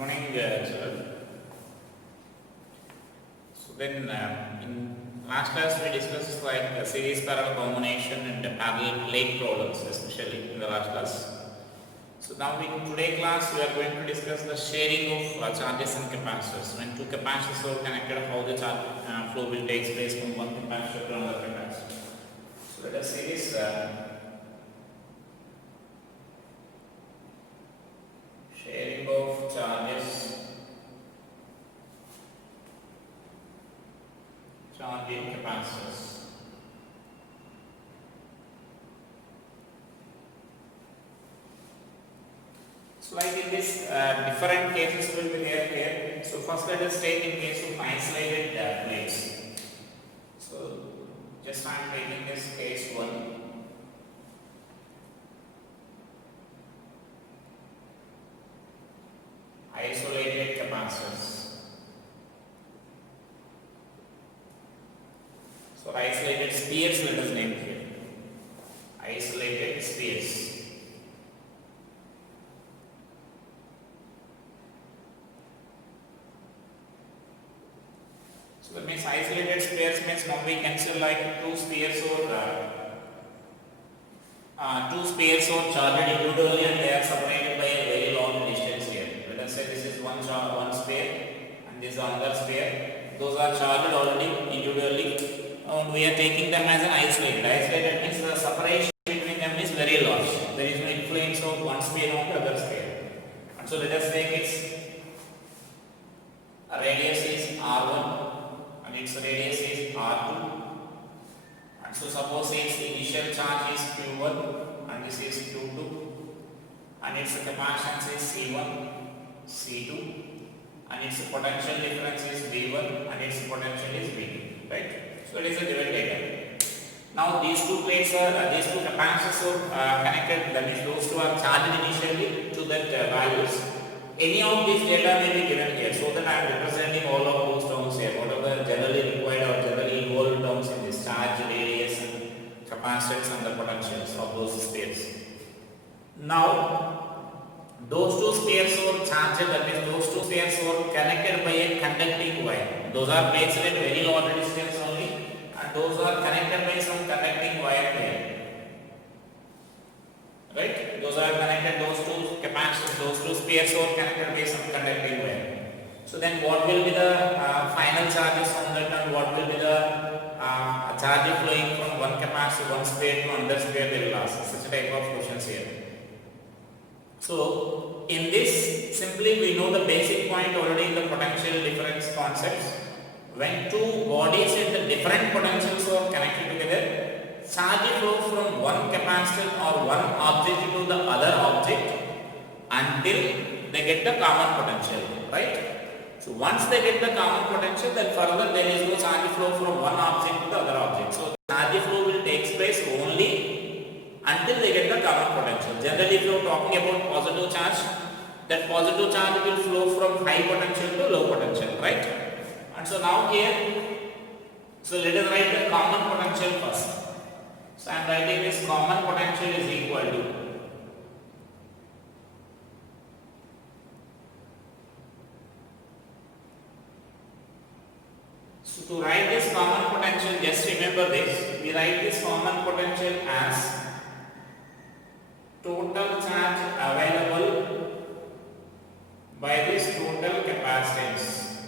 Morning, children. So then, in last class we discussed like series parallel combination and parallel plate problems, especially in the last class. So now in today class we are going to discuss the sharing of charges and capacitors. When two capacitors are connected, how the charge flow will take place from one capacitor to another capacitor. So let us see this. Sharing of charges, charging capacitors. So like in this different cases will be there here. So first let us take in case of isolated plates. So just I am taking this case 1. Isolated capacitors. So isolated spheres let us name here. Isolated spheres. So that means isolated spheres means now we consider like two spheres or charged individually and they are separated by a very long distance here. Let us say this is one sphere and this is another sphere. Those are charged already individually. We are taking them as an isolated. Isolated means the separation between them is very large. There is no influence of one sphere on the other sphere. And so let us take its radius is R1 and its radius is R2. And so suppose its initial charge is Q1 and this is Q2 and its capacitance is C1, C2 and its potential difference is V1 and its potential is V2, right? So it is a given data. Now these two plates are, these two capacitors are connected, that is those two are charged initially to that values. Any of these data may be given here, so that I am representing all of those terms here, what are the generally required or generally involved terms in this charge, radius and capacitance and the potentials of those spheres. Now those two spheres were charged, that means those two spheres were connected by a conducting wire. Those are placed at very large distance only and those are connected by some conducting wire here. Right? Those are connected, those two capacitors, those two spheres were connected by some conducting wire. So then what will be the final charges on that and what will be the charge flowing from one capacitor, one sphere to another sphere, they will ask such a type of questions here. So in this simply we know the basic point already in the potential difference concepts. When two bodies with the different potentials are connected together, charge flows from one capacitor or one object to the other object until they get the common potential, right? So once they get the common potential, then further there is no charge flow from one object to the other object. So charge flow will take place only until they get the common potential. Generally if you are talking about positive charge, that positive charge will flow from high potential to low potential, right? And so now here, so let us write the common potential first. So I am writing this common potential is equal to to write this common potential, just remember this, we write this common potential as total charge available by this total capacitance.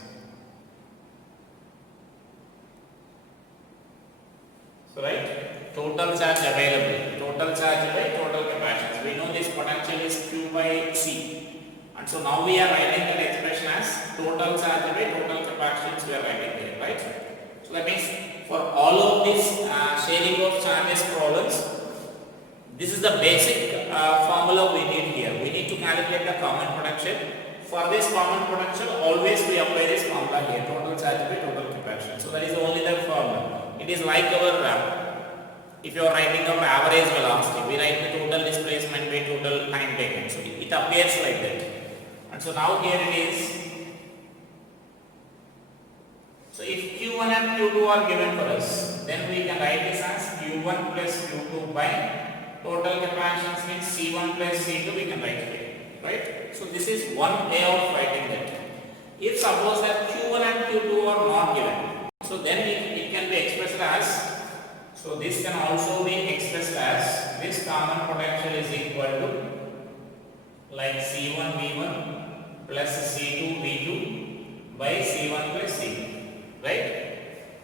So right, total charge available, total charge by total capacitance. We know this potential is Q by C. And so now we are writing that expression as total charge by total capacitance we are writing here, right? So that means for all of this sharing of charges problems, this is the basic formula we need here. We need to calculate the common potential. For this common potential, always we apply this formula here, total charge by total capacitance. So that is only the formula. It is like our, if you are writing our average velocity, we write the total displacement by total time taken. So it appears like that. And so now here it is. So if Q1 and Q2 are given for us, then we can write this as Q1 plus Q2 by total capacitance means C1 plus C2 we can write here. right? So this is one way of writing that. If suppose that Q1 and Q2 are not given, so then it can be expressed as, so this can also be expressed as, this common potential is equal to like C1 V1 plus C2 V2 by C1 plus C2, right?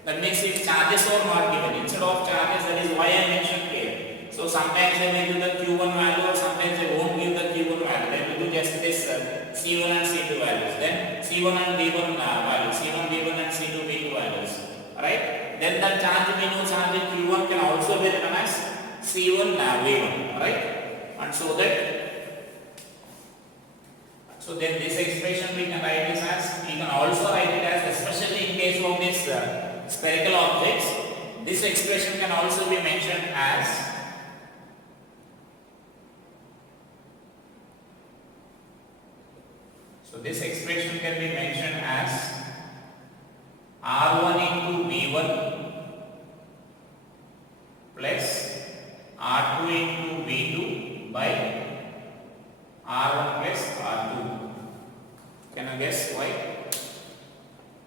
That means if charges are not given, instead of charges, that is why I mentioned here. So sometimes they will give the Q1 value or sometimes they won't give the Q1 value. They will do just this C1 and C2 values. Then C1 and V1 values, C1 V1 and C2 V2 values, right? Then the charge we know charge Q1 can also be written as C1 V1, right? And so then this expression we can write this as, we can also write it as, especially in case of this spherical objects, this expression can also be mentioned as, so this expression can be mentioned as R1 into V1 plus R2 into V2 by R1 plus R2. Can you guess why?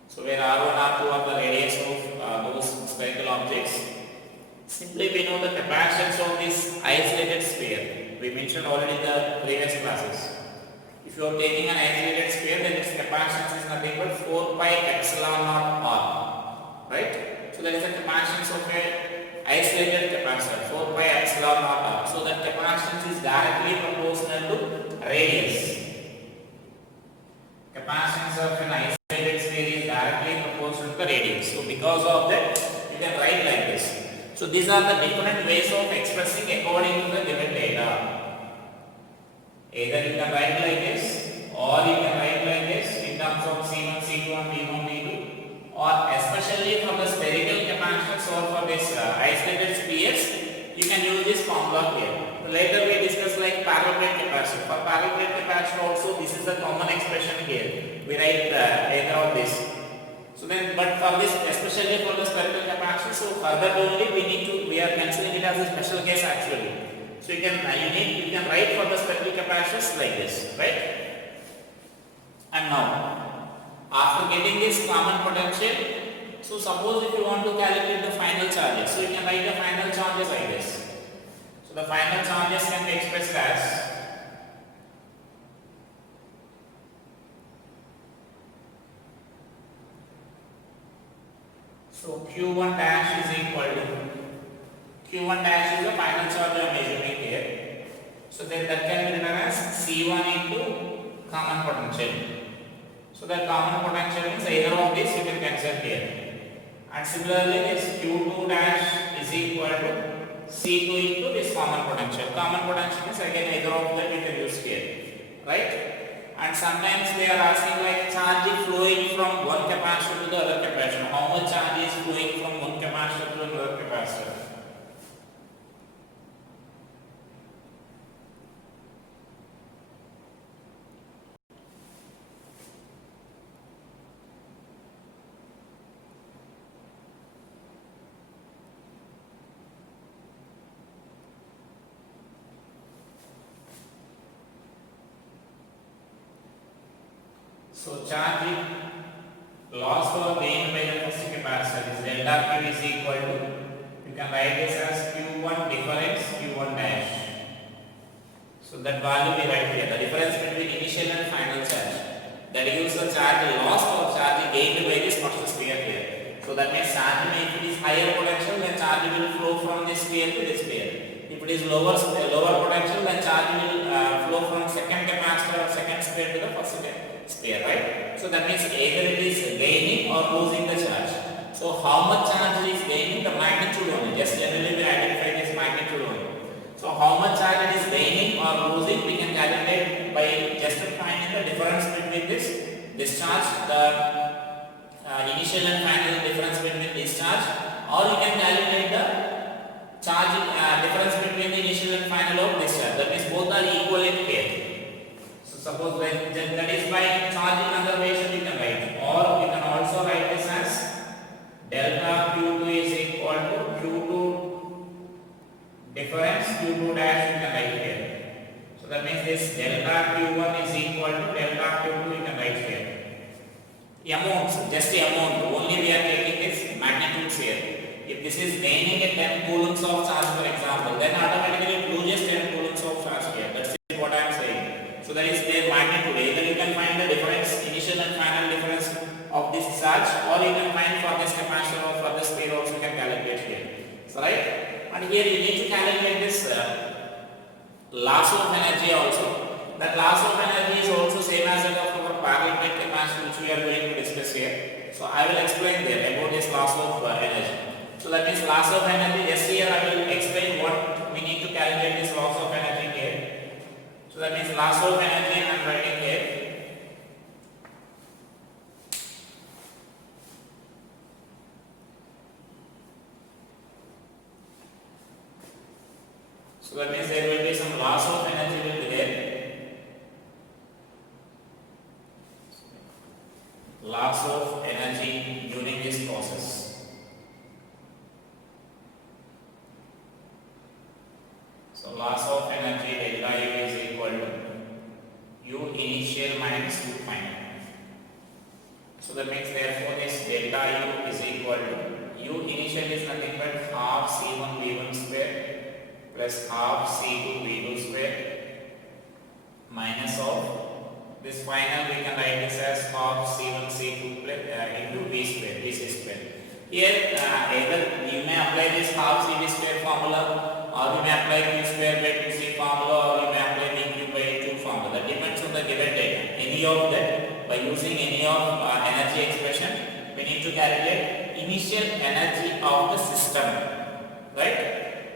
So where R1, R2 are the radius of those spherical objects. Simply we know the capacitance of this isolated sphere. We mentioned already in the previous classes. If you are taking an isolated sphere, then its capacitance is nothing but 4 pi epsilon naught r. Right? So that is the capacitance of a isolated capacitor, 4 pi epsilon naught r. So that capacitance is directly proportional to radius. Capacitance of an isolated sphere is directly proportional to the radius. So because of that, you can write like this. So these are the different ways of expressing according to the given data. Either you can write like this, or you can write like this in terms of C1, C2 and V1, V2, or especially for the spherical capacitors or for this isolated spheres, you can use this formula here. Later we discuss like parallel plate capacitor. For parallel plate capacitor also, this is the common expression here. We write either of this. So then, but for this, especially for the spherical capacitor, so further only we are considering it as a special case actually. So you can write for the spherical capacitors like this, right? And now, after getting this common potential, so suppose if you want to calculate the final charges, so you can write the final charges like this. So the final charges can be expressed as, so Q1 dash is equal to, Q1 dash is the final charge I am measuring here. So then that can be written as C1 into common potential. So the common potential means either of these you can cancel here. And similarly this Q2 dash is equal to C2 into this common potential. Common potential means again either of them you can use here, right? And sometimes they are asking like charge flowing from one capacitor to the other capacitor. How much charge is flowing from one capacitor to another capacitor? So charge loss or gain by the first capacitor is delta Q is equal to, you can write this as Q1 difference Q1 dash. So that value we write here, the difference between initial and final charge. That gives the charge loss or charge gained by this first sphere here. So that means charge if it is higher potential, then charge will flow from this sphere to this sphere. If it is lower potential, then charge will flow from second capacitor or second sphere to the first sphere, right? So that means either it is gaining or losing the charge. So how much charge is gaining? The magnitude only. Just generally we identify this magnitude only. So how much charge it is gaining or losing, we can calculate by just finding the difference between this charge, the initial and final difference between this charge, or you can calculate the charge difference between the initial and final of this charge. That means both are equivalent here. Suppose that is by charge in conservation you can write, or you can also write this as delta Q2 is equal to Q2 difference Q2 dash you can write here. So that means this delta Q1 is equal to delta Q2, you can write here. Amounts, just the amount, only we are taking this magnitudes here. If this is gaining a 10 coulombs of charge for example, then automatically it loses 10 coulombs of charge here. That's what I am saying. So that is their magnitude. Either you can find the difference, initial and final difference of this charge, or you can find for this capacitor or for this pair also you can calculate here. So right? And here you need to calculate this loss of energy also. That loss of energy is also same as that of our parallel plate capacitor which we are going to discuss here. So I will explain there about this loss of energy. So that means loss of energy, yes, here I will explain what we need to calculate this loss of energy here. So that means loss of energy I am writing here. So that means there will be some loss of energy will be there. Loss of energy during this process. So loss of energy delta U is equal to U initial minus U final. So that means therefore this delta U is equal to U initial is nothing but half C1 V1 square plus half C2 V2 square minus of this final we can write this as half C1 C2 into V square, VC square. Here either you may apply this half CV square formula, or you may apply Q square by 2C formula, or you may apply dQ by 2 formula. That depends on the given data. Any of that, by using any of energy expression, we need to calculate initial energy of the system, right?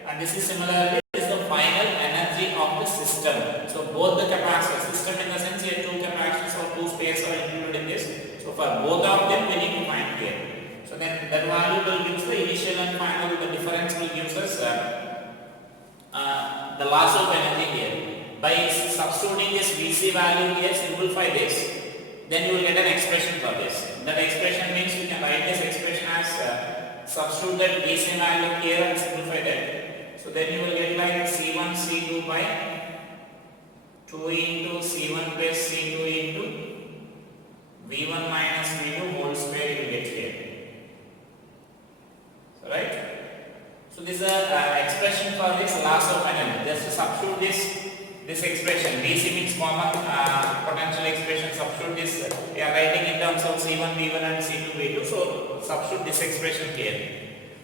And this is similarly is the final energy of the system. So both the capacitors, system in the sense here two capacitors or two spares are included in this. So for both of them we need to find here. So then that value will give us the initial and final, the difference will give us the loss of energy here. By substituting this VC value here, simplify this, then you will get an expression for this. That expression means we can write this expression as substitute that VC value here and simplify that. So then you will get like C1 C2 by 2 into C1 plus C2 into V1 minus V2 whole square you will get here. So right? So this is an expression for this loss of energy. Just to substitute this expression, VC means common potential expression, substitute this, we are writing in terms of C1 V1 and C2 V2. So substitute this expression here.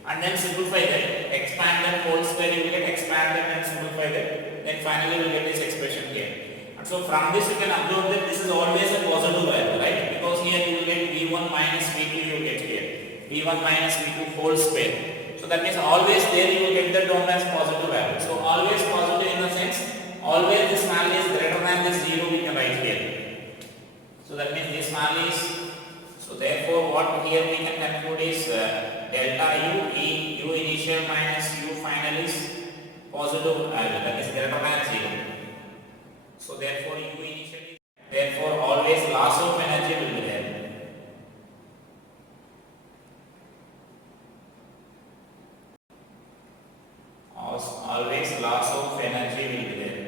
And then simplify that, expand that whole square, you will get expand that and simplify that, then finally you will get this expression here. And so from this you can observe that this is always a positive value, right? Because here you will get V1 minus V2 you will get here, V1 minus V2 whole square. So that means always there you will get the term as positive value. So always positive in the sense, always this value is greater than this 0 we can write here. So that means this value is, so therefore what here we can conclude is delta U initial minus U final is positive value, that is greater than 0. So therefore U initial is, therefore always loss of energy will be there. Always loss of energy will be there.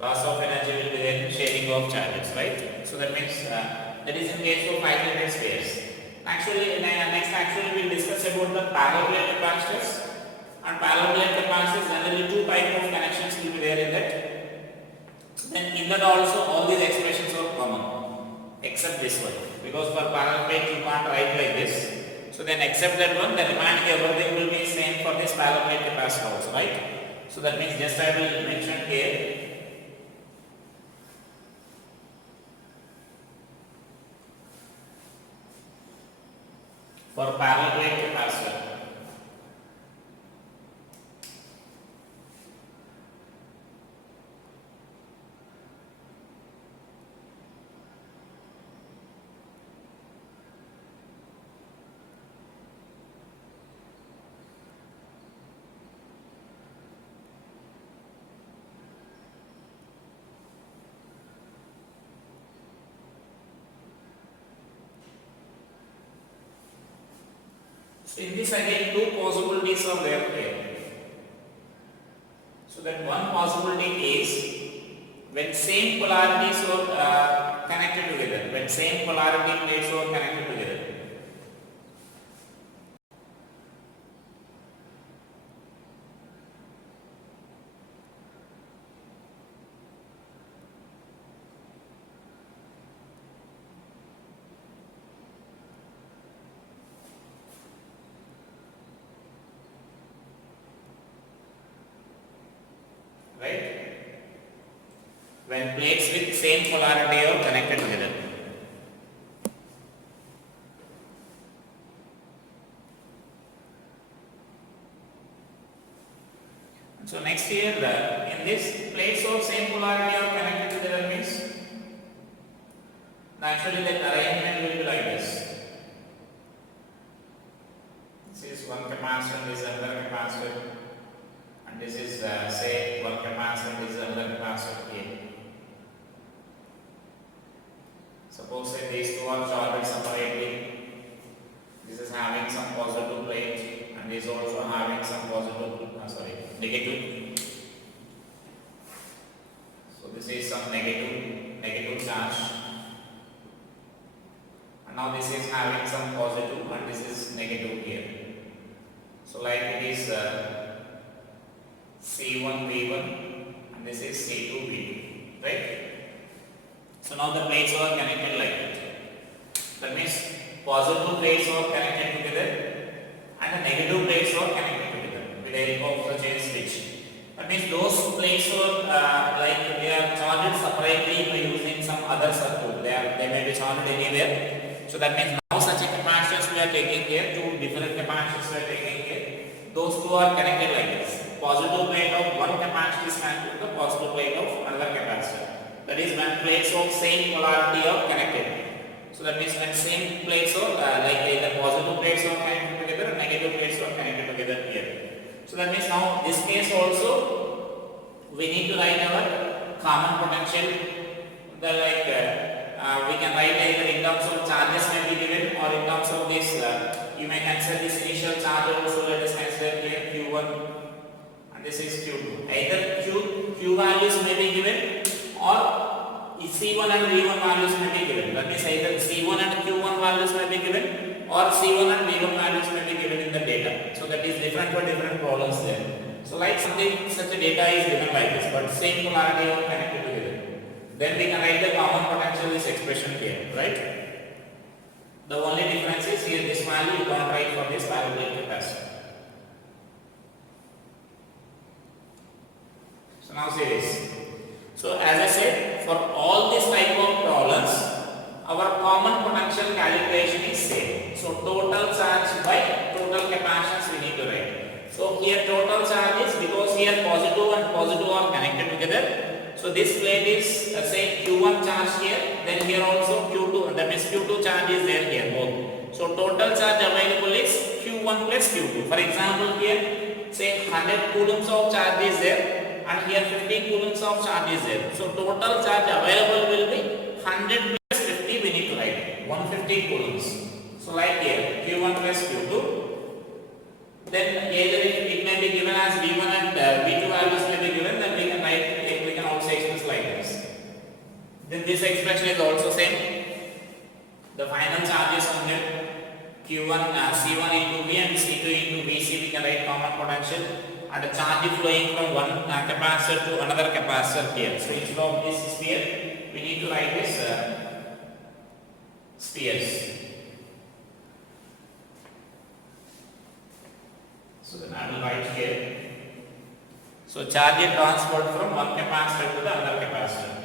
Loss of energy will be there in sharing of charges, right? So that means that is in case of isolated spares. Actually, next we will discuss about the parallel plate capacitors. And parallel plate capacitors, generally two type of connections will be there in that. Then in that also all these expressions are common, except this one. Because for parallel plate you can't write like this. So then except that one, the remaining everything will be same for this parallel plate capacitor also, right? So that means just I will mention here. For parallel plate capacitor, So in this again two possibilities are there here. So that one possibility is when same polarities are connected together, when same polarity plates are connected together. Right? When plates with same polarity are connected together. So next here, in this plates of same polarity are connected together means naturally the arrangement will be like this. This is one capacitor, this is another capacitor, and this is say one capacitor, this is another capacitor here. Suppose say these two are charged separately. This is having some positive plate, and this is also having some positive, negative. So this is some negative charge, and now this is having some positive, and this is negative here. So like it is C1 V1, and this is C2 V2, right? So now the plates are connected like that. That means positive plates are connected together and the negative plates are connected together with the help of the chain switch. That means those plates are like they are charged separately by using some other circuit. They may be charged anywhere. So that means now such a capacitors we are taking here, two different capacitors we are taking here. Those two are connected like this. Positive plate of one capacitor is connected to the positive plate of another capacitor. That is when plates of same polarity are connected. So that means when same plates are like the positive plates are connected together and negative plates are connected together here. So that means now this case also we need to write our common potential. The like we can write either in terms of charges may be given or in terms of this you may consider this initial charge also. Let us consider here Q1 and this is Q2. Either Q values may be given or C1 and V1 values may be given. That means either C1 and Q1 values may be given or C1 and V1 values may be given in the data. So that is different for different problems there. So like something such a data is given like this, but same polarity are connected together. Then we can write the common potential this expression here, right? The only difference is here this value you can't write for this parallel capacitor. So now see this. So as I said, for all these type of problems, our common potential calculation is same. So total charge by total capacitance we need to write. So here total charge is because here positive and positive are connected together. So this plate is say Q1 charge here, then here also Q2, that means Q2 charge is there here both. So total charge available is Q1 plus Q2. For example here say 100 coulombs of charge is there and here 50 coulombs of charge is there. So total charge available will be 100 plus 50 we need to write 150 coulombs. So like here Q1 plus Q2. Then either it may be given as V1 and V2 values may be given, then we can write, we can also express like this. Then this expression is also same. The final charge is 100. Q1 C1 into V and C2 into Vc we can write common potential. And the charge is flowing from one capacitor to another capacitor here. So instead of this sphere, we need to write this spheres. So then I will write here. So charge is transferred from one capacitor to the other capacitor.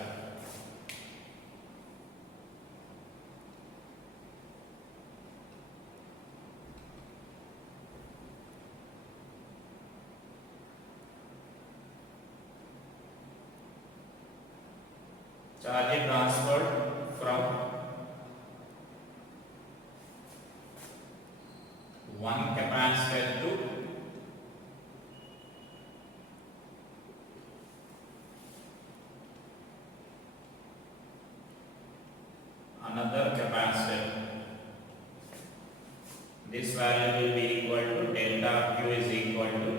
Charge is transferred from one capacitor to another capacitor. This value will be delta Q is equal to,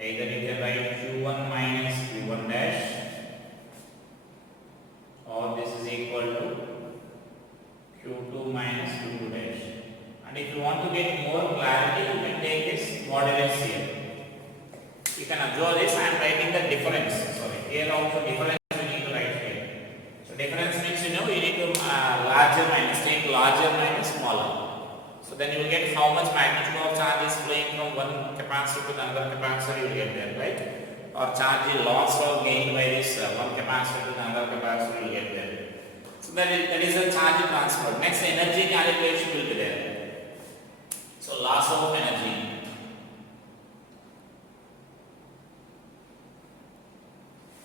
either you can write Q1 minus Q1 dash, or this is equal to Q2 minus Q2 dash. And if you want to get more clarity, you can take this modulus here. You can observe this. I am writing the difference. Sorry, here also difference you need to write here. So difference means you need to larger minus, take larger minus smaller. So then you will get how much magnitude of charge is flowing from one capacitor to another capacitor, you will get there, right? Or charge is lost or gained by this one capacitor to another capacitor, you will get there. So that is a charge transfer. Next, energy calculation will be there. So loss of energy.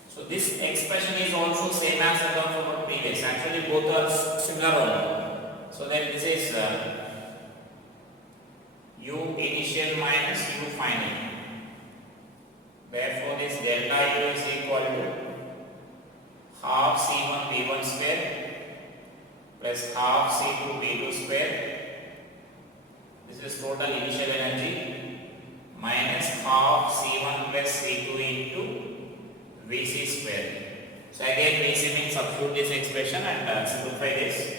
So this expression is also same as the one from previous. Actually, both are similar only. So then this is U initial minus U final. Therefore, this delta U is equal to half C1 V1 square plus half C2 V2 square. This is total initial energy minus half C1 plus C2 into Vc square. So again, Vc means substitute this expression and simplify this.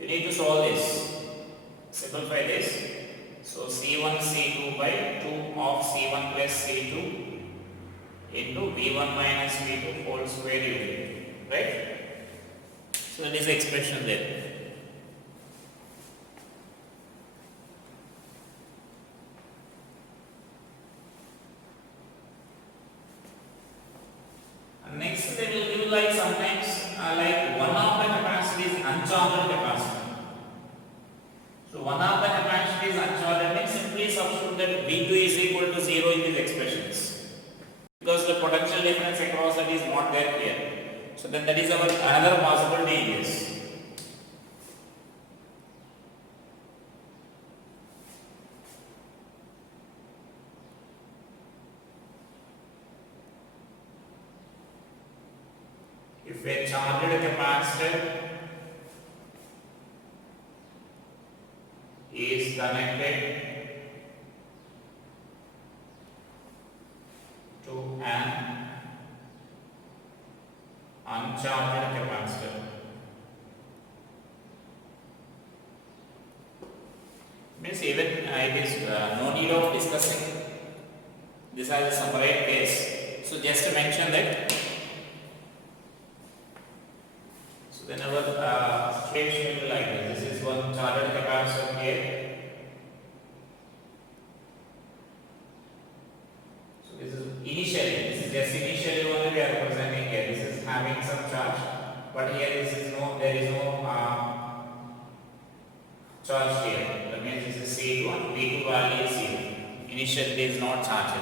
You need to solve this. Simplify this. So C1 C2 by 2 of C1 plus C2 into V1 minus V2 whole square you get, right? So this expression there. And next they will give like sometimes like one of the capacity is uncharged capacity. So one of the capacity is uncharged means simply substitute that V2 is equal to 0 in these expressions. Because the potential difference across that is not there here. So then that is our another possibility in this. If a charged capacitor is connected to an uncharged capacitor, means even it is no need of discussing this as a separate case. So just to mention that. So then our situation will be like this. This is one charged capacitor here. So this is initially, this is just initially only we are representing here. This is having some charge, but here there is no charge here. That means this is C2 and V2 value is 0. Initially it is not charged.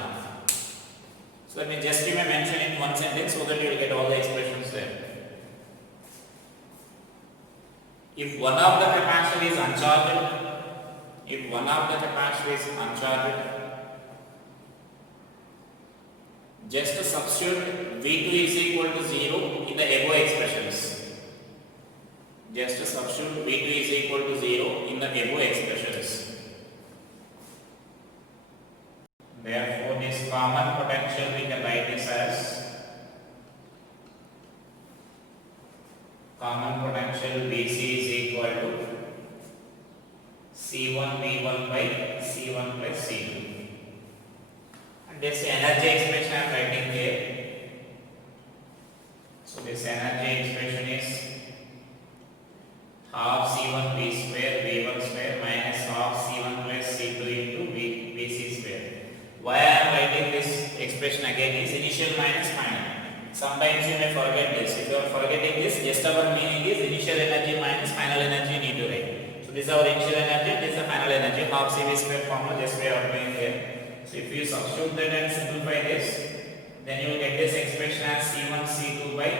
So let me just give a mention in one sentence so that you will get all the expressions there. If one of the capacitor is uncharged, just to substitute V2 is equal to 0 in the above expressions. Just to substitute V2 is equal to 0 in the above expressions. Therefore, this common potential we can write this as common potential Vc is equal to C1 V1 by C1 plus C2. And this energy expression I am writing here. So this energy expression is half C1 V square V1 square minus half C1 plus C2 into Vc square. Why I am writing this expression again is initial minus final. Sometimes you may forget this. If you are forgetting this, just our meaning is initial energy minus final energy need to write. So this is our initial energy, this is the final energy, half CV square formula, just we are doing here. So if you substitute that and simplify this, then you will get this expression as C1 C2 by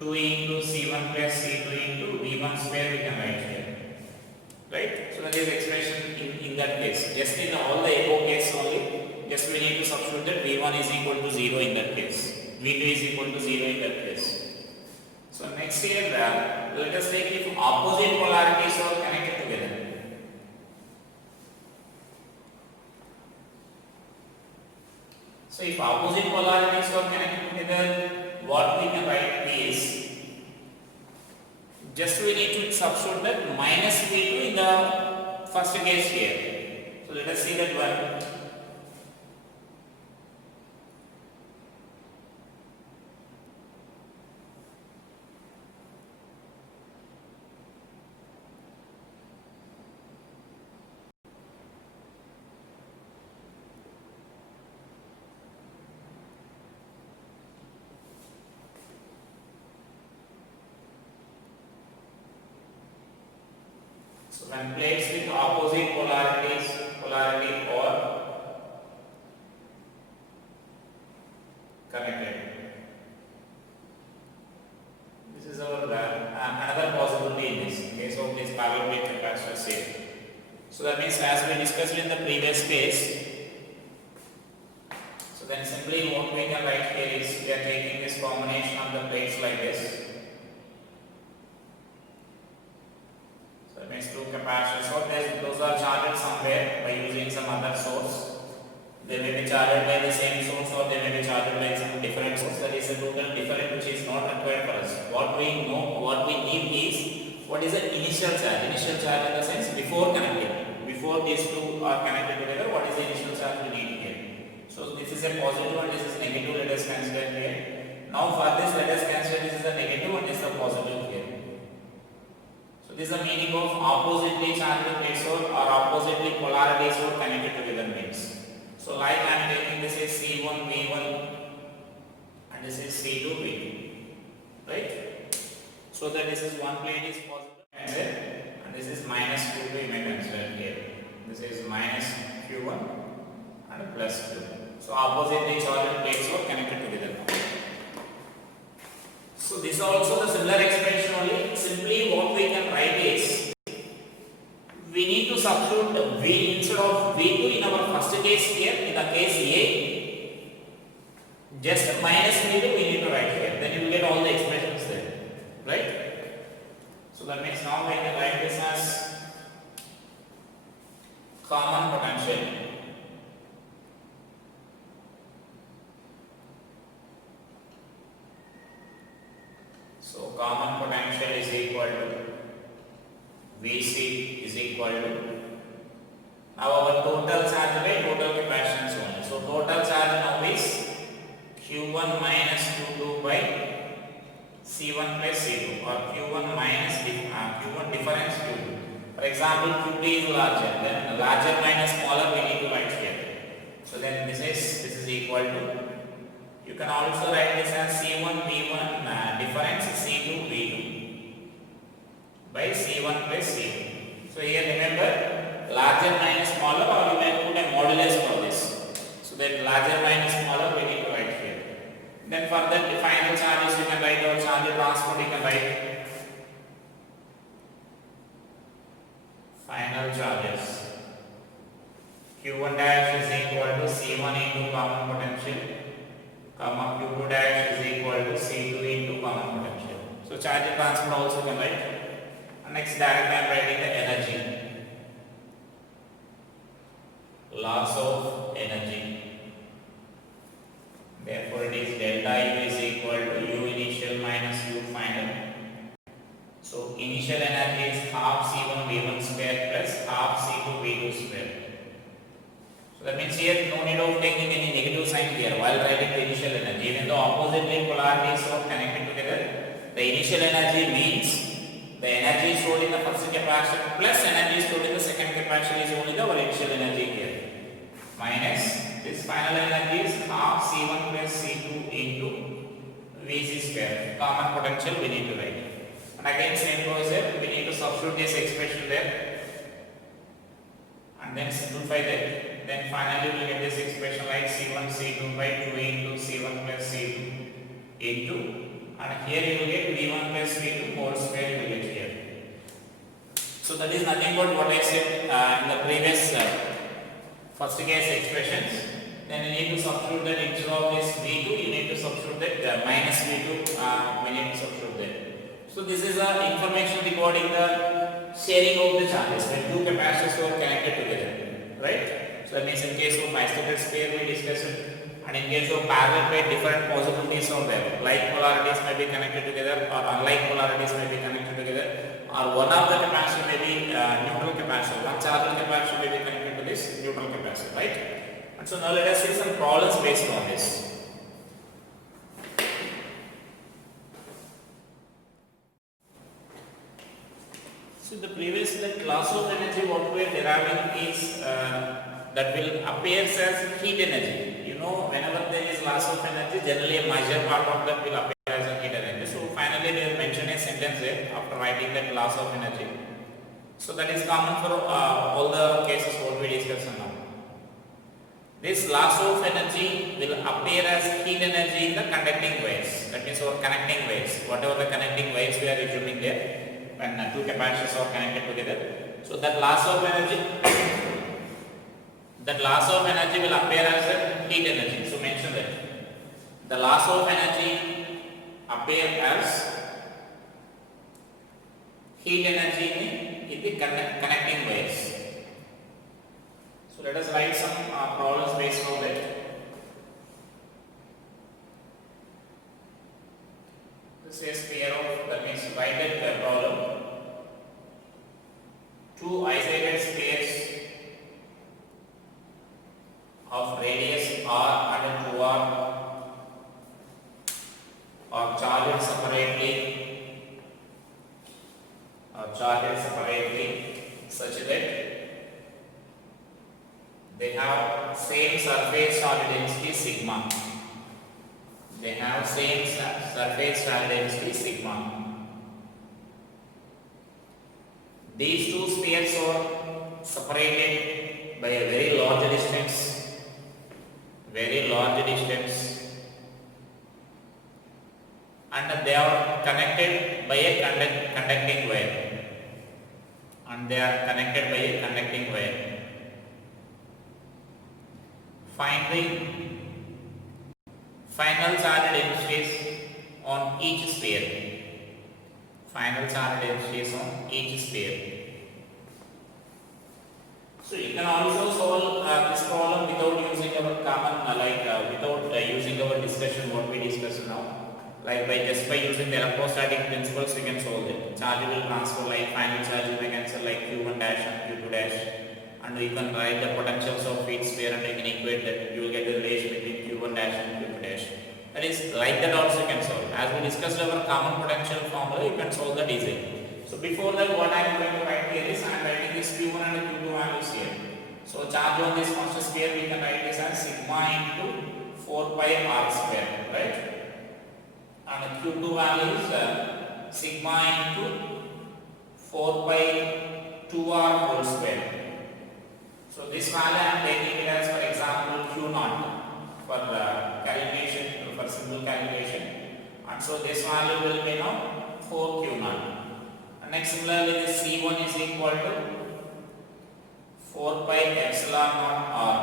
2 into C1 plus C2 into V1 square we can write here. Right? So that is expression in that case. Just in all the above case only, just we need to substitute that V1 is equal to 0 in that case. V2 is equal to 0 in that case. So next here, let us take if opposite polarities are connected together. So if opposite polarities are connected together, what we can write is, just we need to substitute that minus V2 in the first case here. So let us see that one. So when plates with opposite polarity or connected, this is our another possibility in this case of this parallel plate capacitors here. So that means, as we discussed in the previous case, so then simply what we can write here is, we are taking this combination of the plates like this. Two capacitors, so those are charged somewhere by using some other source. They may be charged by the same source, or they may be charged by some different source. That is a total different which is not required for us. What we know, what we need is, what is the initial charge? Initial charge in the sense before connecting. Before these two are connected together, what is the initial charge we need here? So this is a positive and this is negative. Let us consider here. Now for this, let us consider this is a negative and this is a positive here. This is the meaning of oppositely charged plates or oppositely polarities or connected together means. So like I am taking, this is C1 V1 and this is C2 V2, right? So that this is one plate is positive and this is minus Q2 you may consider here. This is minus Q1 and plus Q. So oppositely charged plates are connected together now. So this is also the similar expression only. Simply what we can write is, we need to substitute V instead of V2 in our first case here, in the case A, just minus V2 we need to write here. Then you will get all the expressions there, right? So that means now we can write this as common potential. So common potential is equal to Vc is equal to, now our total charge by total capacitance only. So total charge now is Q1 minus Q2 by C1 plus C2, or Q1 minus Q1 difference Q2. For example, Q2 is larger, then larger minus smaller we need to write here. So then this is equal to, you can also write this as C1 V1 difference C2 V2 by C1 plus C2. So here remember, larger minus smaller, or you may put a modulus for this. So then larger minus smaller we need to write here. Then for the final charges you can write, or charge transport you can write final charges. Q1 dash is equal to C1 into common potential, comma Q2 dash is equal to C2 into common potential. So charge transfer also can write. And next directly I am writing the energy. Loss of energy. Therefore it is delta U is equal to U initial minus U final. So initial energy is half C1 V1 square plus half C2 V2 square. So that means here no need of taking any negative sign here while writing the initial energy. Even though oppositely polarities are connected together, the initial energy means the energy stored in the first capacitor plus energy stored in the second capacitor is only the initial energy here. Minus this final energy is half C1 plus C2 into Vc square. Common potential we need to write. And again same procedure, we need to substitute this expression there and then simplify that. Then finally we will get this expression like C1 C2 by 2 into C1 plus C2 into, and here you will get V1 plus V2 whole square you will get here. So that is nothing but what I said in the previous first case expressions. Then you need to substitute that instead of this V2 you need to substitute that minus V2 we need to substitute that. So this is the information regarding the sharing of the charges when two capacitors are connected together, right? So that means in case of isolated sphere we discussed, And in case of parallel plate, different possibilities are there. Like polarities may be connected together, or unlike polarities may be connected together, or one of the capacitor may be neutral capacitor. One charged capacitor may be connected to this neutral capacitor, right? And so now let us see some problems based on this. So the previous loss of energy what we are deriving is that will appears as heat energy. You know, whenever there is loss of energy, generally a major part of that will appear as a heat energy. So finally they have mentioned a sentence there after writing that loss of energy. So that is common for all the cases what we discussed now. This loss of energy will appear as heat energy in the conducting waves. That means our connecting waves. Whatever the connecting waves we are assuming there when two capacitors are connected together. So that loss of energy will appear as a heat energy. So mention that the loss of energy appear as heat energy in the connecting waves. So let us write some problems based on that. This is pair of, that means write that problem. Two isolated spheres of radius r and 2r are charged separately such that they have same surface charge density sigma. These two spheres are separated by a very large distance, and they are connected by a conducting wire. Find the final charge densities on each sphere. So you can also solve this problem without using our common without using our discussion what we discussed now. Like by using the electrostatic principles we can solve it. Charge will transfer like final charge we can cancel like Q1 dash and Q2 dash. And you can write the potentials of each sphere and you can equate that. You will get the relation between Q1 dash and Q2 dash. That is like that also you can solve. As we discussed our common potential formula, you can solve that easily. So before that, what I am going to write here is I am writing this Q1 and Q2 values here. So charge on this constant sphere we can write this as sigma into 4 pi r square, right? And the Q2 value is sigma into 4 pi 2r whole square. So this value I am taking it as, for example, Q0 for calculation, for simple calculation. And so this value will be now 4 Q0. And next similarly this C1 is equal to 4 pi epsilon naught r.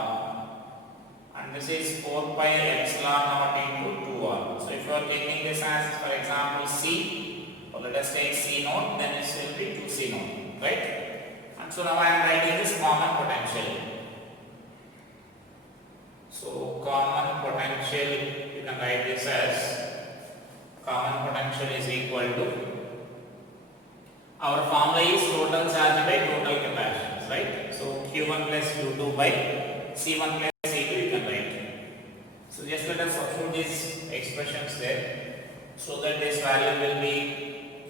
And this is 4 pi epsilon naught into 2r. So if you are taking this as, for example, C, or let us take C0, then it will be 2C0, right? And so now I am writing this common potential. So common potential, you can write this as common potential is equal to, our formula is total charge by total capacitance, right? So Q1 plus Q2 by C1 plus C2 you can write. So just let us substitute these expressions there, so that this value will be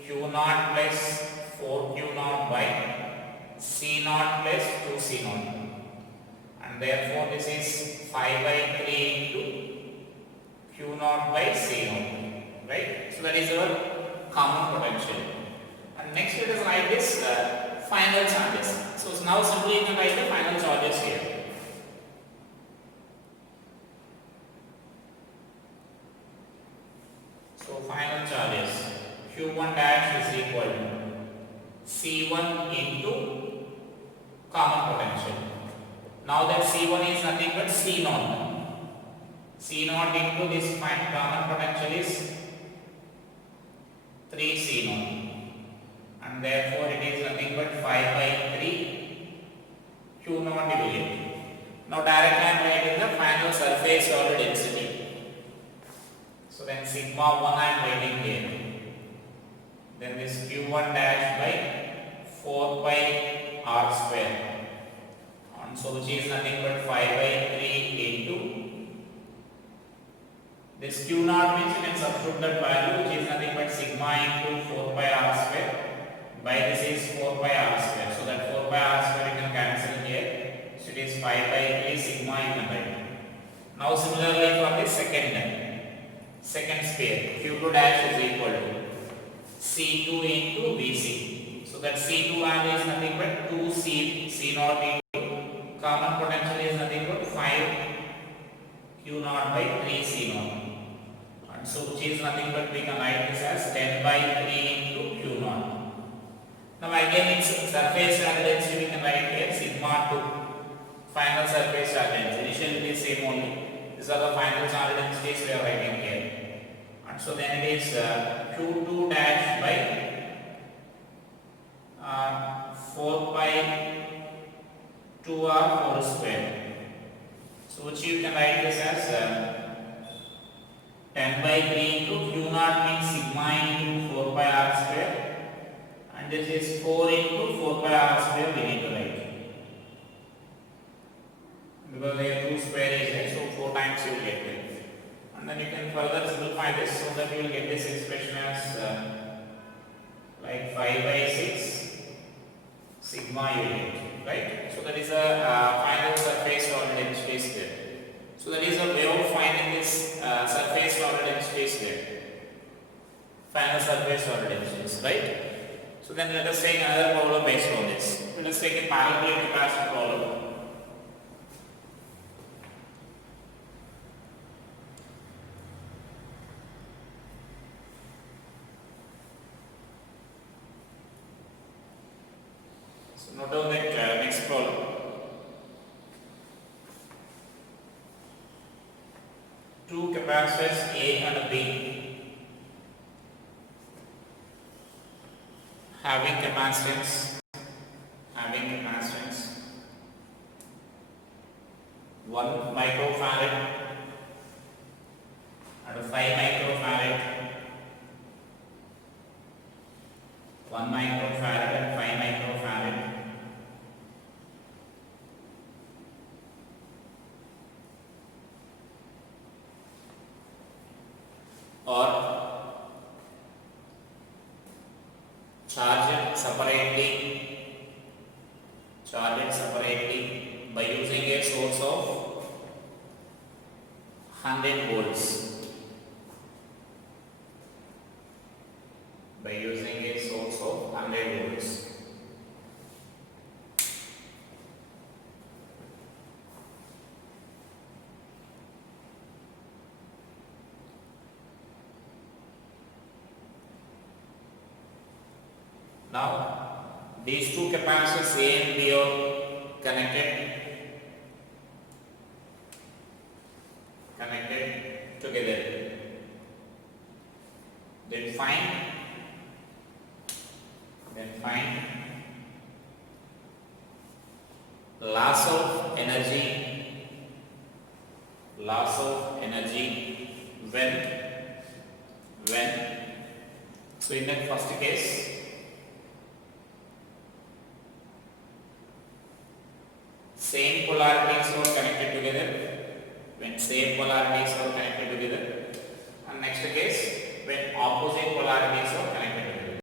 Q0 plus 4Q0 by C0 plus 2C0, and therefore this is 5 by 3 into Q0 by C0, right? So that is our common potential. And next let us write this final charges. So now simply you can write the final charges here. So final charges, Q1 dash is equal to C1 into common potential. Now that C1 is nothing but C0. C0 into this common potential is 3C0. And therefore it is nothing but 5 by 3 Q0 divided. Now directly I am writing the final surface or density. So then sigma 1 I am writing here. Then this q1 dash by 4 pi r square. And so which is nothing but 5 by 3 into this q naught means you can substitute that value which is nothing but sigma into 4 pi r square by this is 4 pi r square. So that 4 pi r square you can cancel here. So it is 5 by 3 sigma you can write. Now similarly for the second sphere q2 dash is equal to c2 into vc. So that c2 value is nothing but 2 c naught into common potential is nothing but 5 q naught by 3 c naught. And so which is nothing but we can write this as 10 by 3 into q naught. Now again its surface charge density we can write here sigma 2 final surface charge density. Initially it is same only. These are the final charge densities we are writing here. And so then it is q2 dash by 4 pi 2r whole square. So which you can write this as 10 by 3 into q naught means sigma into 4 pi r square, and this is 4 into 4 pi r square we need to write. Because here 2 square is there, so 4 times you will get it. And then you can further simplify this so that you will get this expression as like 5 by 6 sigma unit, right? So that is a final surface solid density there. So that is a way of finding this surface solid density there. Final surface solid densities, right? So then let us take another problem based on this. Let us take a parallel plate capacitor problem. Note down that next problem. Two capacitors A and B having capacitance 1 microfarad and 5 microfarad, 1 microfarad and 5 microfarad. Or charged separately by using a source of 100 volts. By using a source of 100 volts. Now, these two capacitors A and B are connected together. Then find loss of energy when so in that first case same polarities are connected together, when same polarities are connected together, and next case when opposite polarities are connected together.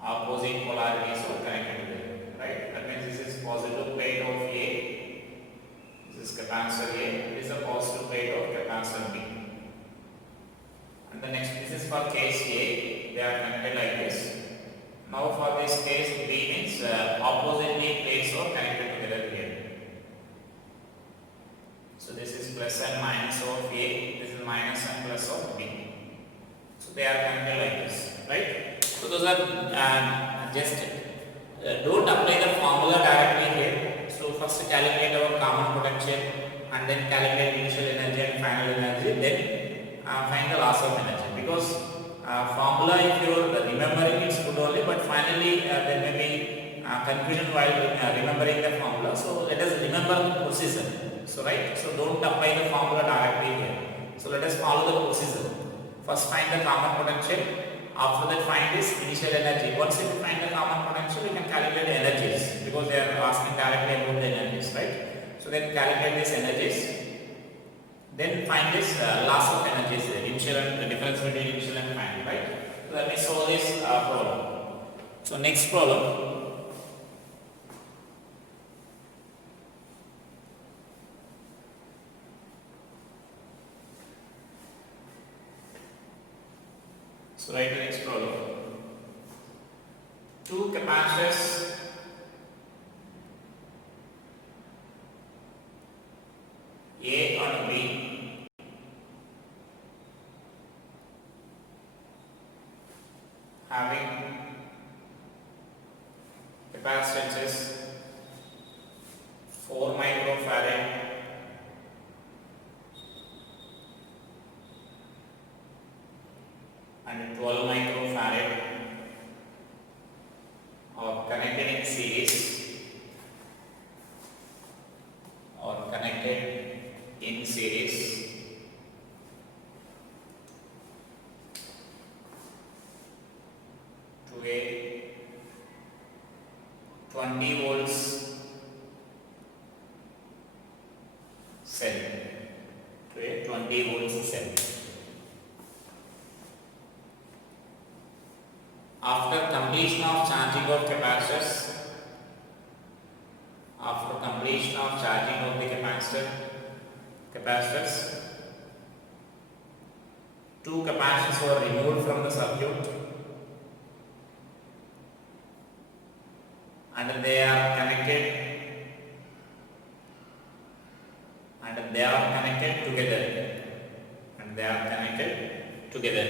Opposite polarities are connected together, right? That means this is positive plate of A, this is capacitor A, this is a positive plate of capacitor B. And the next, this is for case A, they are connected like this. Now for this case B means oppositely plates are connected together here. So this is plus and minus of A, this is minus and plus of B. So they are connected like this, right? So those are just don't apply the formula directly here. So first calculate our common potential and then calculate initial energy and final energy, then find the loss of energy. Because formula if you are remembering it's good only, but finally there may be confusion while remembering the formula. So let us remember the procedure. So right, so don't apply the formula directly here. So let us follow the procedure. First find the common potential. After that find this initial energy. Once you find the common potential, you can calculate the energies because they are asking directly about the energies, right? So then calculate these energies. Then find this loss of energies, the initial and the difference between initial and final, right? So let me solve this problem. So next problem. So write the next problem. Two capacitors A and B having capacitances 4 microfarad and 12 microfarad are connected in series to a 20 volts cell, to a 20 volts cell. After completion of charging of capacitors, capacitors, two capacitors were removed from the circuit and they are connected together.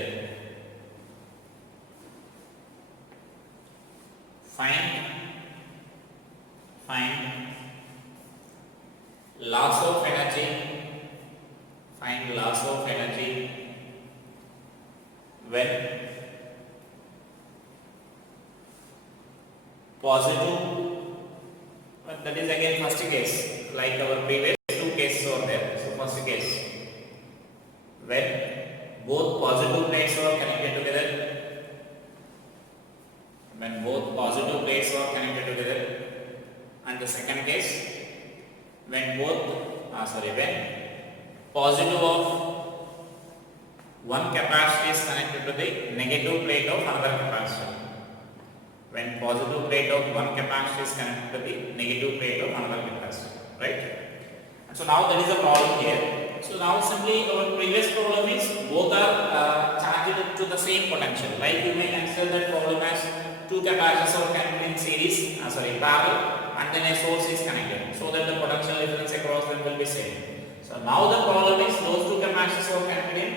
Find loss of energy when positive, but that is again first case, like our previous two cases over there. So first case, when both positive plates are connected together, and the second case, when positive of one capacitor is connected to the negative plate of another capacitor. When positive plate of one capacitor is connected to the negative plate of another capacitor, right? And so now there is a problem here. So now simply our previous problem is both are charged to the same potential. Like you may consider that problem as two capacitors are connected in series, parallel, and then a source is connected, so that the potential difference across them will be same. So now the problem is those two capacitors are connected in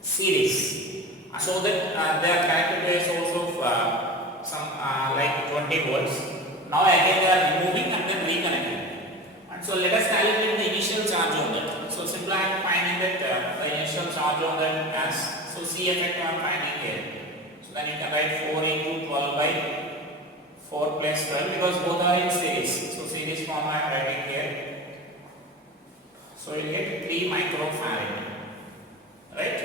series, so that they are connected to a source of like 20 volts. Now again they are removing and then reconnecting. And so let us calculate the initial charge on that. So simply I am finding that the initial charge on that as, so C effect I am finding here. So then you can write 4 into 12 by 4 plus 12 because both are in series. So series form I am writing here. So you will get 3 microfarad, right?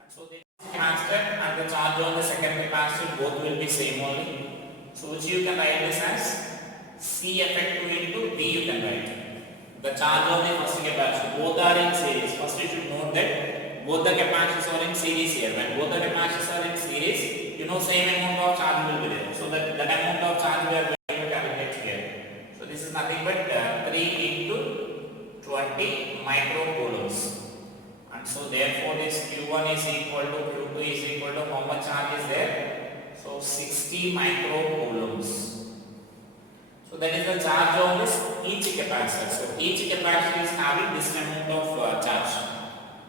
And so the capacitor and the charge on the second capacitor both will be same only. So which you can write this as C effect 2 into D you can write. The charge on the first capacitor, both are in series. First you should note that both the capacitors are in series here. When both the capacitors are in series, you know same amount of charge will be there. So that amount of charge we are going to calculate here. So this is nothing but 3 into 20 microcoulombs. And so therefore this Q1 is equal to Q2 is equal to how much charge is there? So 60 microcoulombs. So that is the charge on this each capacitor. So each capacitor is having this amount of charge.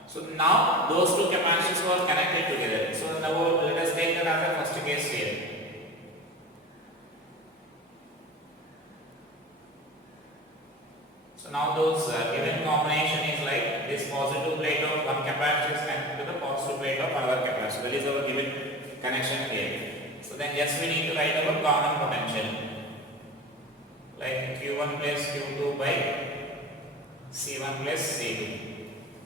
So now those two capacitors were connected together. So now let us take that as the first case here. So now those given combination is like this positive plate of one capacitor is connected to the positive plate of another capacitor. That is our given connection here. So then just we need to write our common potential, like Q1 plus Q2 by C1 plus C2.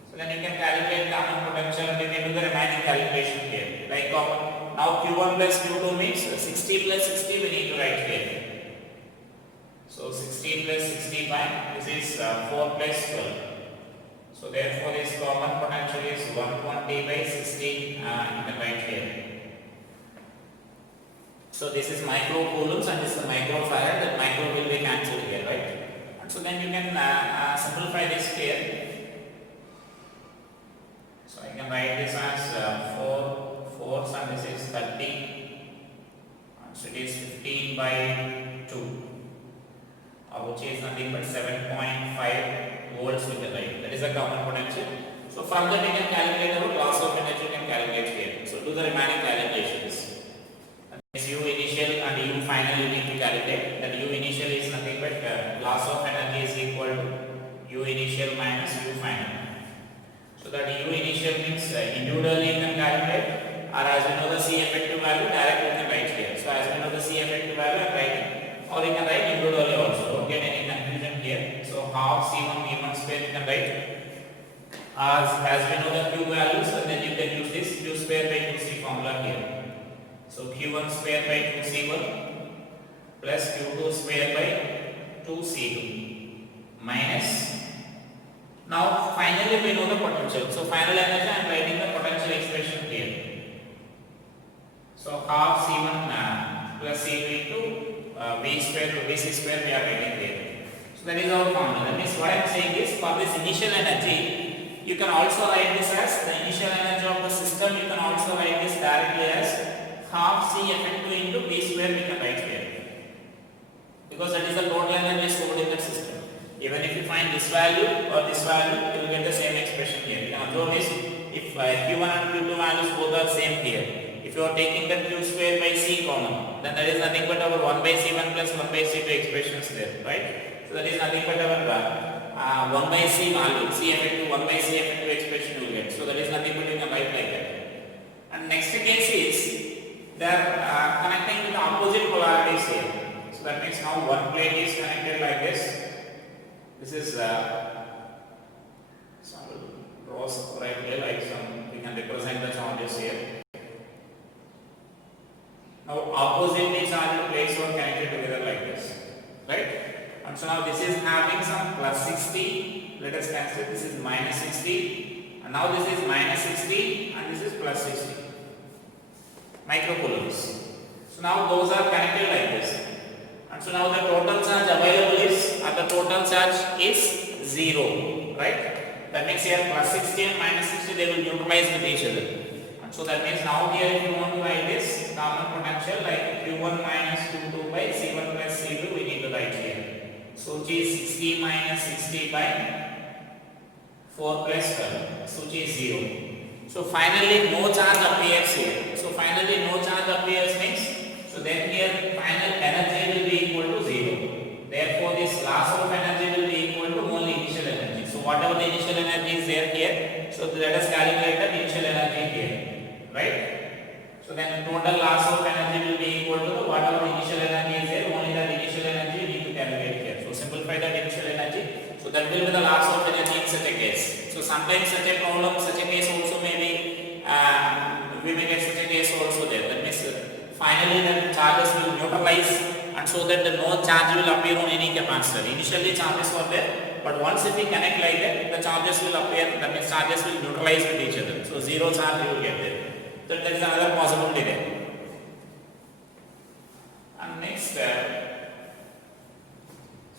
So then you can calculate common potential and you can do the remaining calculation here. Like now Q1 plus Q2 means 60 plus 60 we need to write here. So 60 plus 60 by this is 4 plus 12. So therefore this common potential is 120 by 60 you can write here. So this is microcoulombs and this is microfarad. That micro will be cancelled here, right? And so then you can simplify this here. So I can write this as 4 fourths and this is 30. And so it is 15 by 2, which is nothing but 7.5 volts we can write. That is the common potential. So further we can calculate our loss of energy. You can calculate here. So do the remaining calculations. U initial and U final you need to calculate. That U initial is nothing but loss of energy is equal to U initial minus U final. So that U initial means individually you can calculate, or as we know the C effective value directly you can write here. So as we know the C effective value I am writing, or you can write individually also. Don't get any confusion here. So half C1 V1 square you can write. As we know the Q values, and then you can use this Q square by 2C formula here. So Q1 square by 2C1 plus Q2 square by 2C2 minus. Now finally we know the potential. So final energy I am writing the potential expression here. So half C1 plus C2 into V square to Vc square we are writing here. So that is our formula. That means what I am saying is for this initial energy you can also write this as the initial energy of the system. You can also write this directly as half C effective into V square we can write here, because that is the total energy stored in the system. Even if you find this value or this value, you will get the same expression here. You can observe this, if Q1 and Q2 values both are same here. If you are taking the Q square by C common, then that is nothing but our 1 by C1 plus 1 by C2 expressions there, right? So that is nothing but our 1 by C value, C effective 1 by C effective expression you will get. So that is nothing but you can write like that. And next case is they are connecting with the opposite polarities here. So that means now one plate is connected like this. This is some rows right here, like some we can represent the charges here. Now oppositely charged plates are connected together like this, right? And so now this is having some plus 60. Let us cancel. This is minus 60, and now this is minus 60, and this is plus 60. Microcoulombs. So now those are connected like this, and so now the total charge available is, the total charge is 0, right? That means here plus 60 and minus 60 they will neutralize with each other, and so that means now here if you want to write this common potential like Q1 minus Q2 by C1 plus C2 we need to write here. So which is 60 minus 60 by 4 plus 12, so which is 0. So finally no charge appears here. So finally no charge appears means, so then here final energy will be equal to 0. Therefore this loss of energy will be equal to only initial energy. So whatever the initial energy is there here, so let us calculate the initial energy here, right? So then total loss of energy will be equal to whatever the initial energy is there, only that initial energy you need to calculate here. So simplify that initial energy. So that will be the loss of energy in such a case. So sometimes such a problem, such a case also may be, we may get such a case also there. That means finally the charges will neutralize, and so that the no charge will appear on any capacitor. Initially charges were there, but once if we connect like that, the charges will appear, that means charges will neutralize with each other. So 0 charge you will get there. So there is another possibility there. And next, so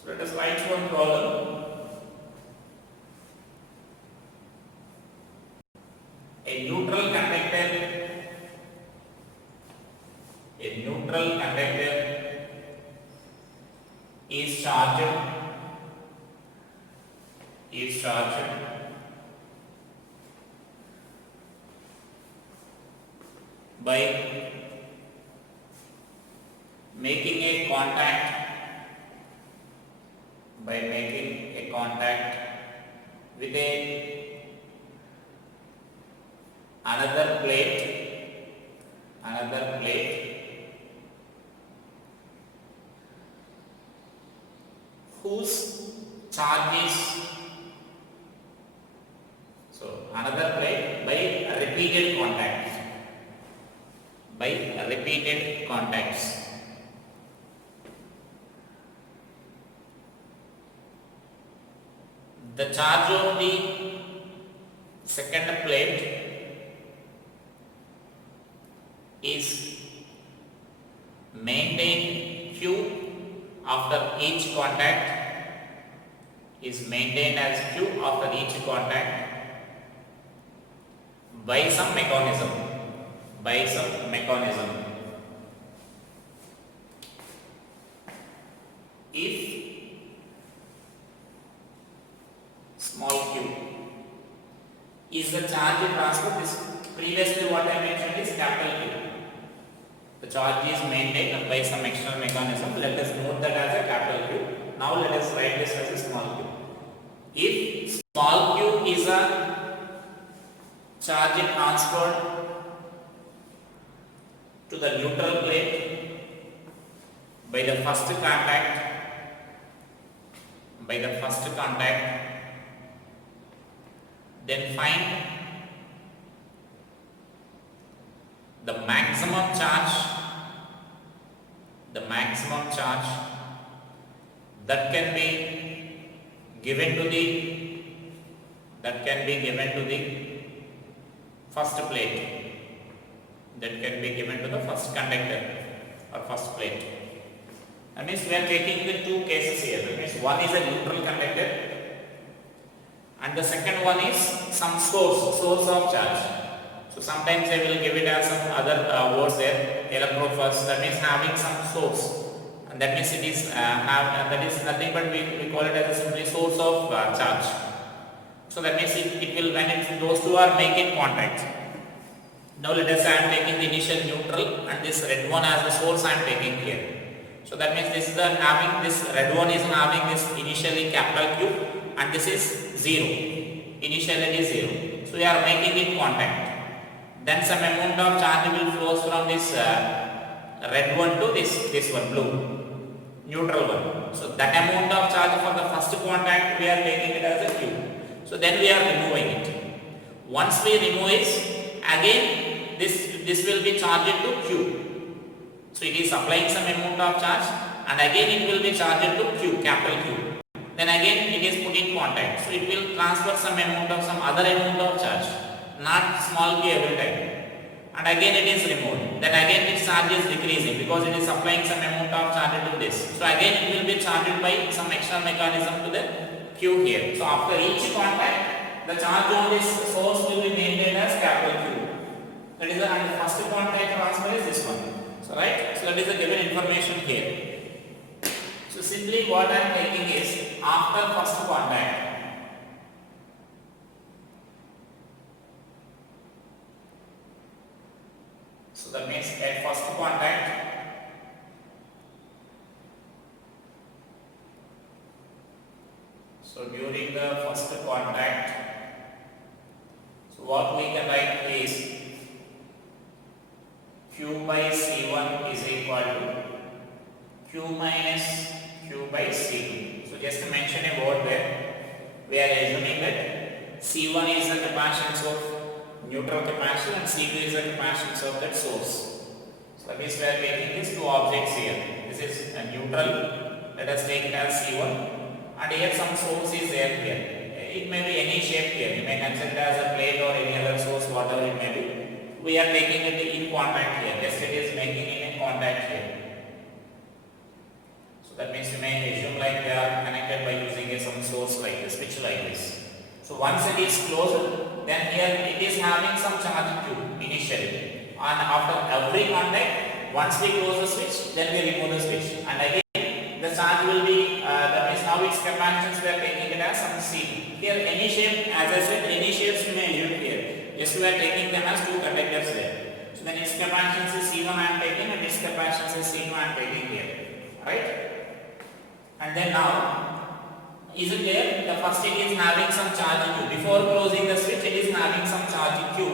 let us write one problem. A neutral conductor is charged by making a contact with another plate whose charge is, so another plate by repeated contacts, the charge of the second plate is maintained Q after each contact, is maintained as Q after each contact by some mechanism, if small q is the charge transfer. This previously what I mentioned is capital Q. The charge is maintained by some external mechanism. Let us note that as a capital Q. Now let us write this as a small q. If small q is a charge transferred to the neutral plate by the first contact, then find the maximum charge that can be given to the first plate, that can be given to the first conductor or first plate. That means we are taking the two cases here. That means one is a neutral conductor and the second one is some source of charge. So sometimes I will give it as some other words there, electrophores, that means having some source, and that means it is that is nothing but we call it as a simply source of charge. So that means it will, when those two are making contact. Now let us say I am taking the initial neutral and this red one as the source I am taking here. So that means this is the having this red one is having this initially capital Q and this is 0. Initially it is 0. So we are making it contact. Then some amount of charge will flow from this red one to this one, blue, neutral one. So that amount of charge for the first contact we are taking it as a Q. So then we are removing it. Once we remove it, again this will be charged to Q. So it is applying some amount of charge and again it will be charged to Q, capital Q. Then again it is put in contact. So it will transfer some amount of some other amount of charge, not small q every time. And again it is removed. Then again this charge is decreasing because it is applying some amount of charge to this. So again it will be charged by some external mechanism to the Q here. So after each contact, the charge on this source will be maintained as capital Q. That is the, and the first contact transfer is this one. So right, so that is the given information here. So simply what I am taking is after first contact, so that means at first contact, so during the first contact, so what we can write is Q by C1 is equal to Q minus Q by C2. So just to mention a word there, we are assuming that C1 is the capacitance of neutral capacitor and C2 is the capacitance of that source. So that means we are taking these two objects here. This is a neutral, let us take it as C1, and here some source is there here. It may be any shape here, you may consider it as a plate or any other source, whatever it may be. We are taking it in contact here, just it is making it in contact here. So that means you may assume like they are connected by using some source like this, switch like this. So once it is closed, then here it is having some charge Q initially, and after every contact, once we close the switch, then we remove the switch, and again the charge will be, that means now its capacitance we are taking it as some C. Here any shape, as I said, any shapes you may assume here. Yes, we are taking them as two conductors there. So then its capacitance is C1 I am taking and its capacitance is C2 I am taking here. Right? And then now, is it there? The first it is having some charge Q. Before closing the switch, it is having some charge Q.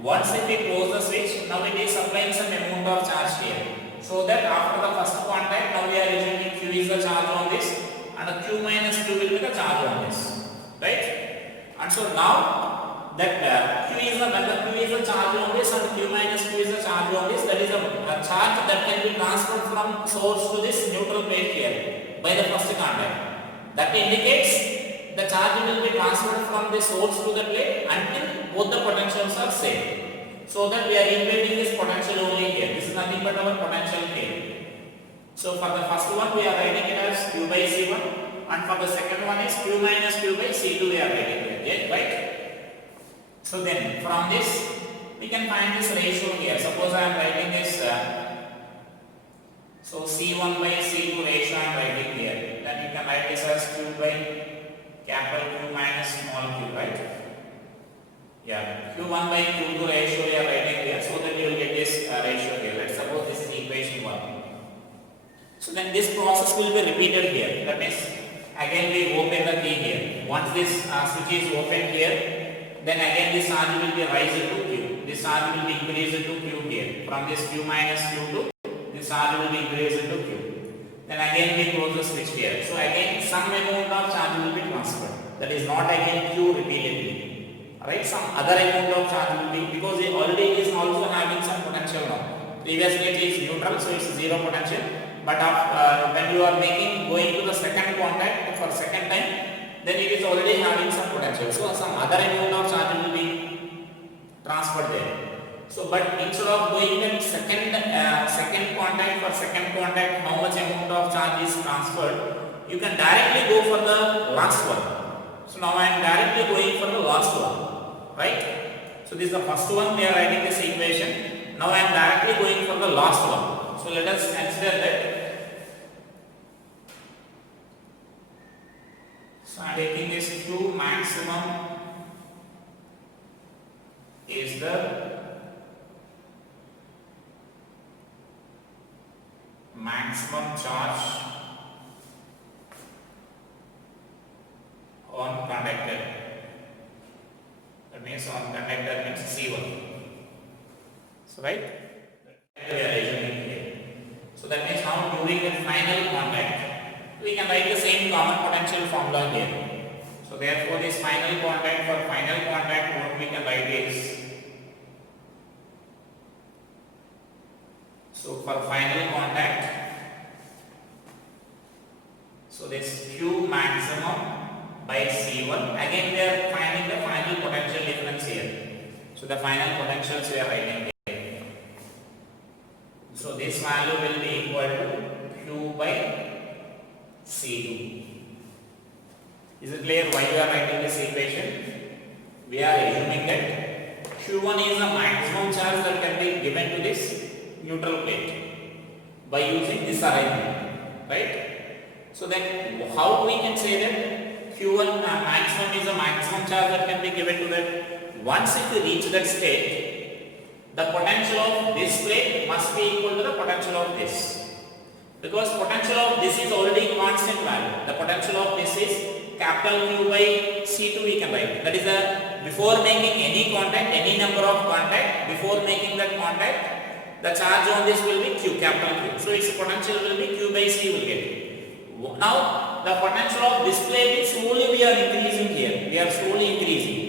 Once if we close the switch, now it is supplying some amount of charge here. So that after the first contact, now we are assuming Q is the charge on this and Q minus Q will be the charge on this, right? And so now that Q is the charge on this and Q minus Q is the charge on this, that is a charge that can be transferred from source to this neutral plate here by the first contact. That indicates the charge will be transferred from the source to the plate until both the potentials are same. So that we are equating this potential only here. This is nothing but our potential here. So for the first one we are writing it as Q by C1, and for the second one is Q minus Q by C2 we are writing here, right? So then from this we can find this ratio here. Suppose I am writing this so C1 by C2 ratio I am writing here. Then you can write this as Q by capital Q minus small q, right? Yeah, Q1 by Q2 ratio we are writing here, so that you will get this ratio here. Let's suppose this is equation 1. So then this process will be repeated here. That means again we open the key here. Once this switch is open here, then again this charge will be raised to Q. This charge will be increased to Q here. From this Q minus Q2, this charge will be increased to Q. Then again we close the switch here. So again some amount of charge will be transferred. That is not again Q repeatedly. Right? Some other amount of charge will be, because it already is also having some potential now. Previously it is neutral, so it is zero potential. But when you are going to the second contact for second time, then it is already having some potential. So some other amount of charge will be transferred there. So but instead of going that second contact for second contact, how much amount of charge is transferred, you can directly go for the last one. So now I am directly going for the last one, right? So this is the first one, we are writing this equation. Now I am directly going for the last one. So let us consider that. So I am taking this Q maximum is the maximum charge on conductor. That means on conductor means C1. So right? We are assuming here. So that means now during the final contact, we can write the same common potential formula here. So therefore this final contact, for final contact what we can write is, so for final contact, so this Q maximum by C1, again we are finding the final potential difference here. So the final potentials we are writing here. So this value will be equal to Q by C2. Is it clear why we are writing this equation? We are assuming that Q1 is the maximum charge that can be given to this neutral plate by using this arrangement, right? So then how we can say that Q1 maximum is the maximum charge that can be given to that? Once if you reach that state, the potential of this plate must be equal to the potential of this. Because potential of this is already constant value. The potential of this is capital Q by C2 we can write. That is before making any contact, any number of contact, before making that contact, the charge on this will be Q, capital Q. So its potential will be Q by C will get. Now the potential of this plate is slowly we are increasing here. We are slowly increasing.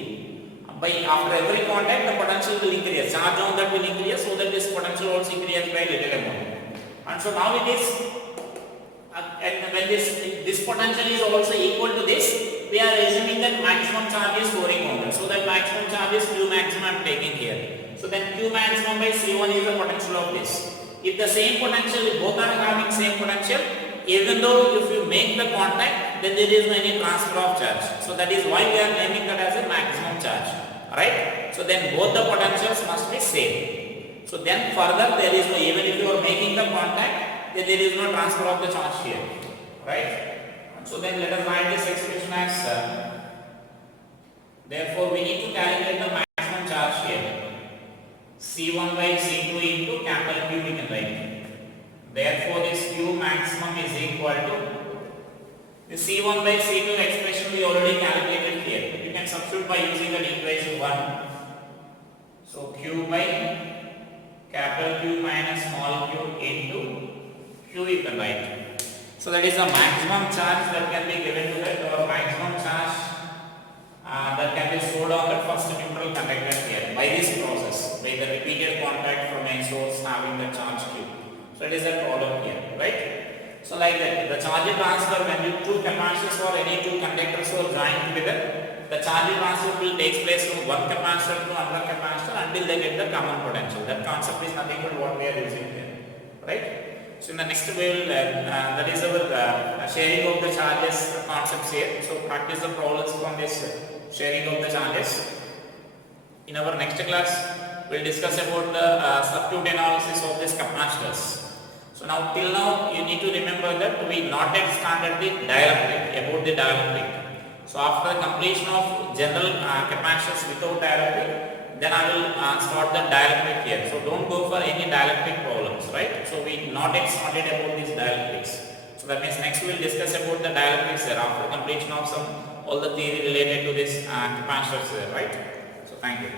By after every contact the potential will increase. Charge on that will increase, so that this potential also increases by little amount. And so now it is, and when this potential is also equal to this, we are assuming that maximum charge is storing on that. So that maximum charge is Q maximum I am taking here. So then Q maximum by C1 is the potential of this. If the same potential, if both are having same potential, even though if you make the contact, then there is no any transfer of charge. So that is why we are naming that as a maximum charge. Alright? So then both the potentials must be same. So then further there is no, even if you are making the contact, then there is no transfer of the charge here. Right? So then let us write this expression as therefore we need to calculate the maximum charge here. C1 by C2 into capital Q we can write. Therefore this Q maximum is equal to the C1 by C2 expression we already calculated here. You can substitute by using the equation 1. So Q by capital Q minus small q into Q you can write. So that is the maximum charge that can be given to that, or maximum charge that can be stored on the first neutral conductor here by this process, by the repeated contact from a source having the charge Q. So it is a problem here, right? So like that, the charge transfer when you two capacitors or any two conductors are joined together, the charge transfer will take place from one capacitor to another capacitor until they get the common potential. That concept is nothing but what we are using here, right? So in the next we will, that is our sharing of the charges concepts here. So practice the problems from this sharing of the charges. In our next class, we will discuss about the circuit analysis of these capacitors. So now till now you need to remember that we not yet started the dielectric, about the dielectric. So after the completion of general capacitors without dielectric, then I will start the dielectric here. So don't go for any dielectric problems, right? So we not yet started about these dielectrics. So that means next we will discuss about the dielectrics here after completion of all the theory related to this capacitors here, right? So thank you.